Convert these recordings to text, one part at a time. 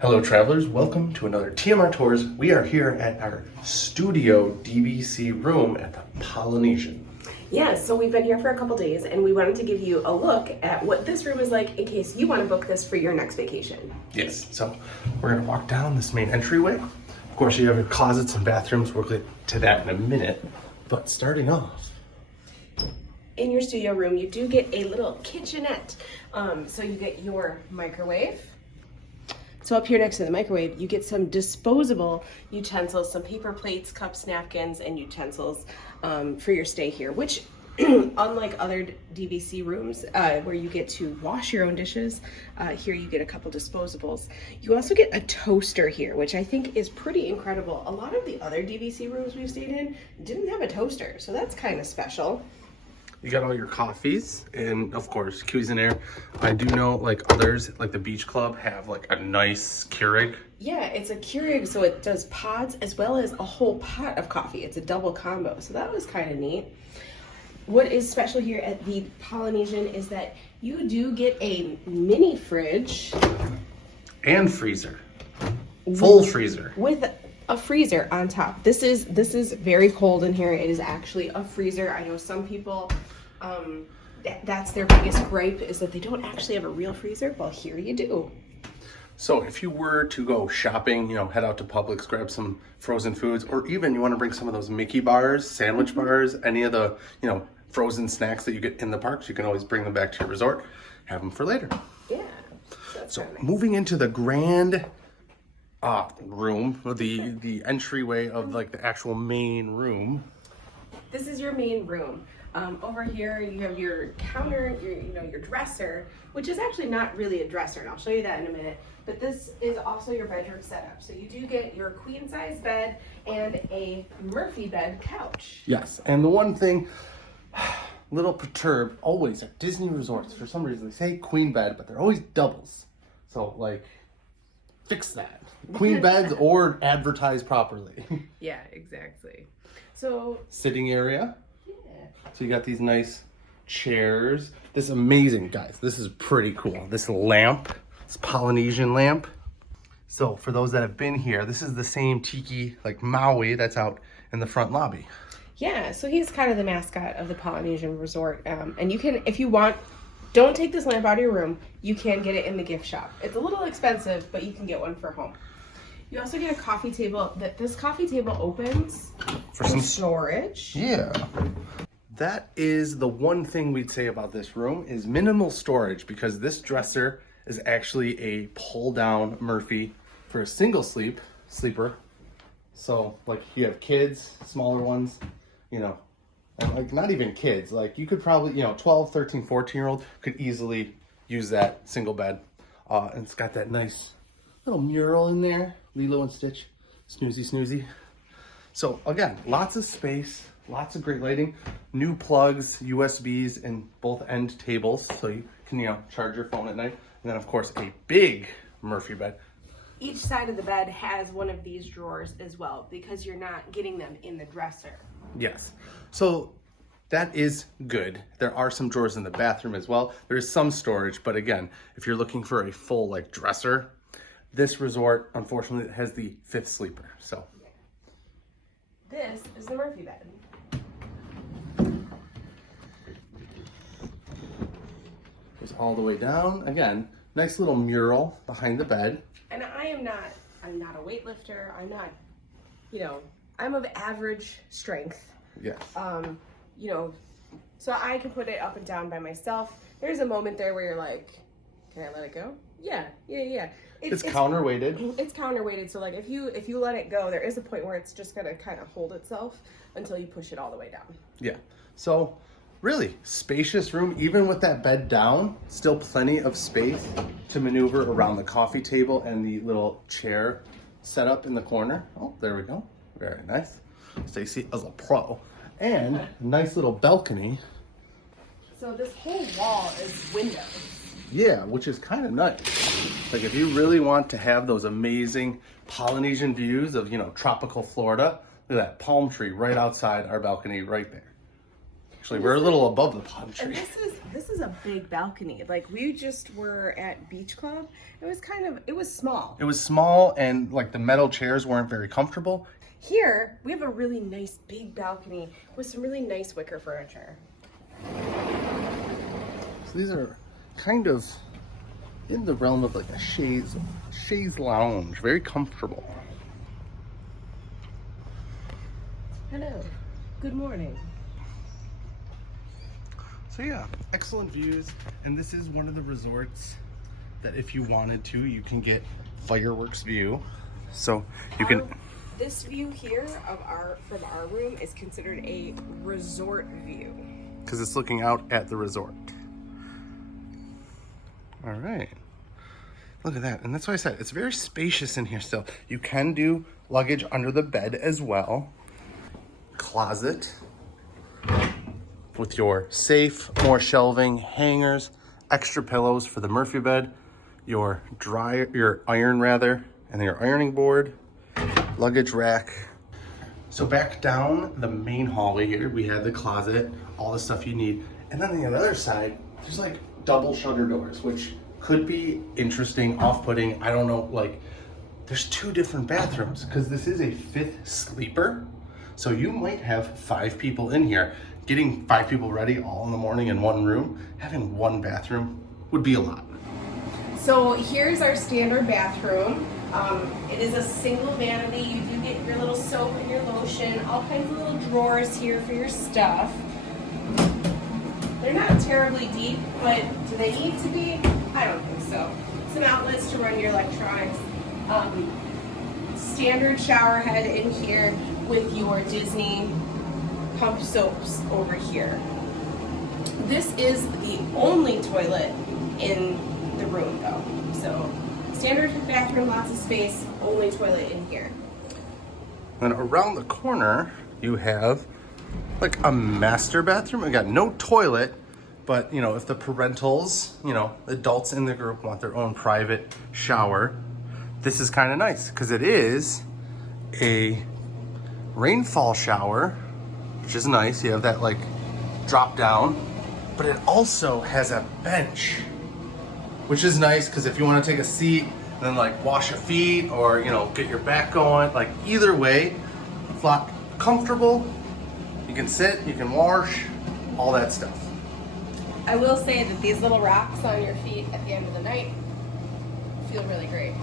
Hello travelers, welcome to another TMR Tours. We are here at our studio DVC room at the Polynesian. Yeah, so we've been here for a couple days and we wanted to give you a look at what this room is like in case you want to book this for your next vacation. Yes, so we're gonna walk down this main entryway. Of course you have your closets and bathrooms, we'll get to that in a minute. But starting off, In your studio room, you do get a little kitchenette. So you get your microwave. So up here next to the microwave, you get some disposable utensils, some paper plates, cups, napkins, and utensils for your stay here, which unlike other DVC rooms where you get to wash your own dishes, here you get a couple disposables. You also get a toaster here, which I think is pretty incredible. A lot of the other DVC rooms we've stayed in didn't have a toaster, so that's kind of special. you got all your coffees and of course Cuisinaire. I do know like others, like the Beach Club, have like a nice Keurig. Yeah, it's a Keurig, so it does pods as well as a whole pot of coffee. It's a double combo, so that was kind of neat. What is special here at the Polynesian is that you do get a mini fridge And freezer. Full freezer. with a freezer on top. This is very cold in here. It is actually a freezer. I know some people that's their biggest gripe, is that they don't actually have a real freezer. Well, here you do. So if you were to go shopping, head out to Publix, grab some frozen foods, or even you want to bring some of those Mickey bars, sandwich bars, any of the, frozen snacks that you get in the parks, you can always bring them back to your resort, have them for later. Yeah. That's So kinda nice. moving into the grand room, the entryway of like the actual main room. This is your main room. Over here you have your counter, your dresser, which is actually not really a dresser, and I'll show you that in a minute. But this is also your bedroom setup. So you do get your queen size bed and a Murphy bed couch. Yes, and the one thing, little perturbed, always at Disney resorts, for some reason they say queen bed, but they're always doubles. So like, fix that. Queen beds or advertise properly. Yeah, exactly. So Sitting area. yeah. So you got these nice chairs. This is amazing, guys. This is pretty cool. This lamp, this Polynesian lamp. So for those that have been here, this is the same tiki, like Maui, that's out in the front lobby. Yeah, so he's kind of the mascot of the Polynesian Resort. And you can, if you want, don't take this lamp out of your room. You can get it in the gift shop. It's a little expensive, but you can get one for home. You also get a coffee table. This coffee table opens For some storage. Yeah. That is the one thing we'd say about this room is minimal storage, because this dresser is actually a pull down Murphy for a single sleeper. So like you have kids, smaller ones, and like not even kids, like you could probably, 12, 13, 14-year-old could easily use that single bed. And it's got that nice little mural in there, Lilo and Stitch, snoozy. So again, lots of space, lots of great lighting, new plugs, USBs in both end tables, so you can, charge your phone at night. And then of course a big Murphy bed. Each side of the bed has one of these drawers as well, because you're not getting them in the dresser. Yes. So that is good. There are some drawers in the bathroom as well. There is some storage, but again, if you're looking for a full like dresser, this resort unfortunately has the 5th sleeper. So This is the Murphy bed. goes all the way down. Again, nice little mural behind the bed. And I'm not a weightlifter. I'm not, I'm of average strength. Yes. So I can put it up and down by myself. There's a moment there where you're like, can I let it go? Yeah. It's counterweighted. It's counterweighted, so like if you let it go, there is a point where it's just gonna kind of hold itself until you push it all the way down. Yeah. So really spacious room, even with that bed down, still plenty of space to maneuver around the coffee table and the little chair set up in the corner. Oh, there we go. Very nice. Stacy is a pro. And nice little balcony. So this whole wall is windows. Yeah, which is kind of nice. Like if you really want to have those amazing Polynesian views of, tropical Florida, look at that palm tree right outside our balcony right there. actually. We're a little above the palm And tree. this is a big balcony. Like we just were at Beach Club. It was small. It was small, and like the metal chairs weren't very comfortable. Here, we have a really nice big balcony with some really nice wicker furniture. So these are kind of in the realm of like a chaise lounge, very comfortable. Hello. Good morning. So yeah, excellent views, and this is one of the resorts that if you wanted to, you can get fireworks view. So you can. This view here from our room is considered a resort view. Because it's looking out at the resort. All right. Look at that. And that's why I said it's very spacious in here still. You can do luggage under the bed as well. Closet with your safe, more shelving, hangers, extra pillows for the Murphy bed, your iron rather, and your ironing board, luggage rack. So back down the main hallway here, we had the closet, all the stuff you need. And then on the other side, there's like double shutter doors, which could be interesting, off-putting. I don't know, like there's 2 different bathrooms because this is a 5th sleeper. So you might have 5 people in here. Getting 5 people ready all in the morning in one room, having 1 bathroom would be a lot. So here's our standard bathroom. It is a single vanity. You do get your little soap and your lotion, all kinds of little drawers here for your stuff. They're not terribly deep, but do they need to be? I don't think so. Some outlets to run your electronics. Standard shower head in here with your Disney pump soaps over here. This is the only toilet in the room though. So standard bathroom, lots of space, only toilet in here. And around the corner, you have like a master bathroom. We got no toilet, but you know, if the parentals, you know, adults in the group want their own private shower, this is kind of nice because it is a rainfall shower, which is nice. You have that like drop down, but it also has a bench, which is nice because if you want to take a seat and then like wash your feet or, you know, get your back going, like either way, it's a lot comfortable. You can sit, you can wash, all that stuff. I will say that these little rocks on your feet at the end of the night feel really great.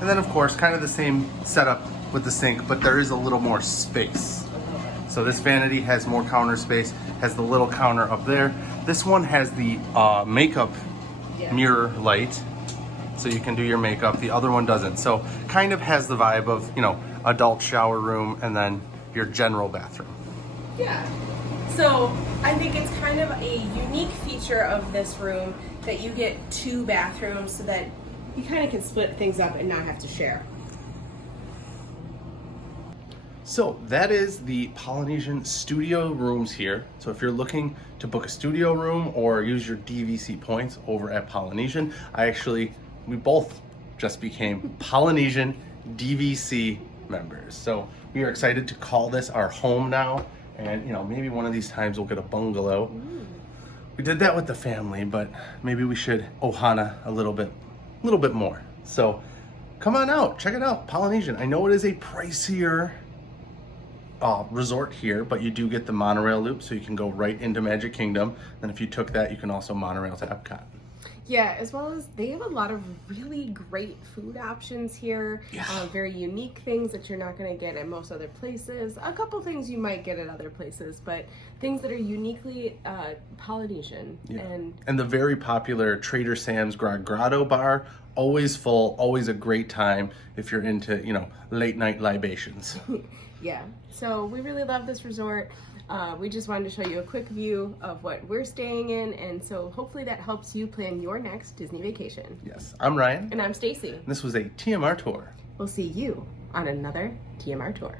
And then of course, kind of the same setup with the sink, but there is a little more space. So this vanity has more counter space, has the little counter up there. This one has the makeup mirror light, so you can do your makeup. The other one doesn't. So kind of has the vibe of, you know, adult shower room and then your general bathroom. Yeah. So I think it's kind of a unique feature of this room that you get 2 bathrooms so that you kind of can split things up and not have to share. So that is the Polynesian studio rooms here. So if you're looking to book a studio room or use your DVC points over at Polynesian, we both just became Polynesian DVC members. So we are excited to call this our home now. And you know, maybe one of these times we'll get a bungalow. We did that with the family, but maybe we should ohana a little bit more. So come on out, check it out, Polynesian. I know it is a pricier resort here, but you do get the monorail loop, so you can go right into Magic Kingdom. And if you took that, you can also monorail to Epcot. Yeah, as well as they have a lot of really great food options here. Yeah. Very unique things that you're not going to get at most other places. A couple things you might get at other places, but things that are uniquely Polynesian. Yeah. And the very popular Trader Sam's Grotto bar, always full, always a great time if you're into, you know, late night libations. Yeah, so we really love this resort. We just wanted to show you a quick view of what we're staying in, and so hopefully that helps you plan your next Disney vacation. Yes, I'm Ryan. And I'm Stacy. This was a TMR tour. We'll see you on another TMR tour.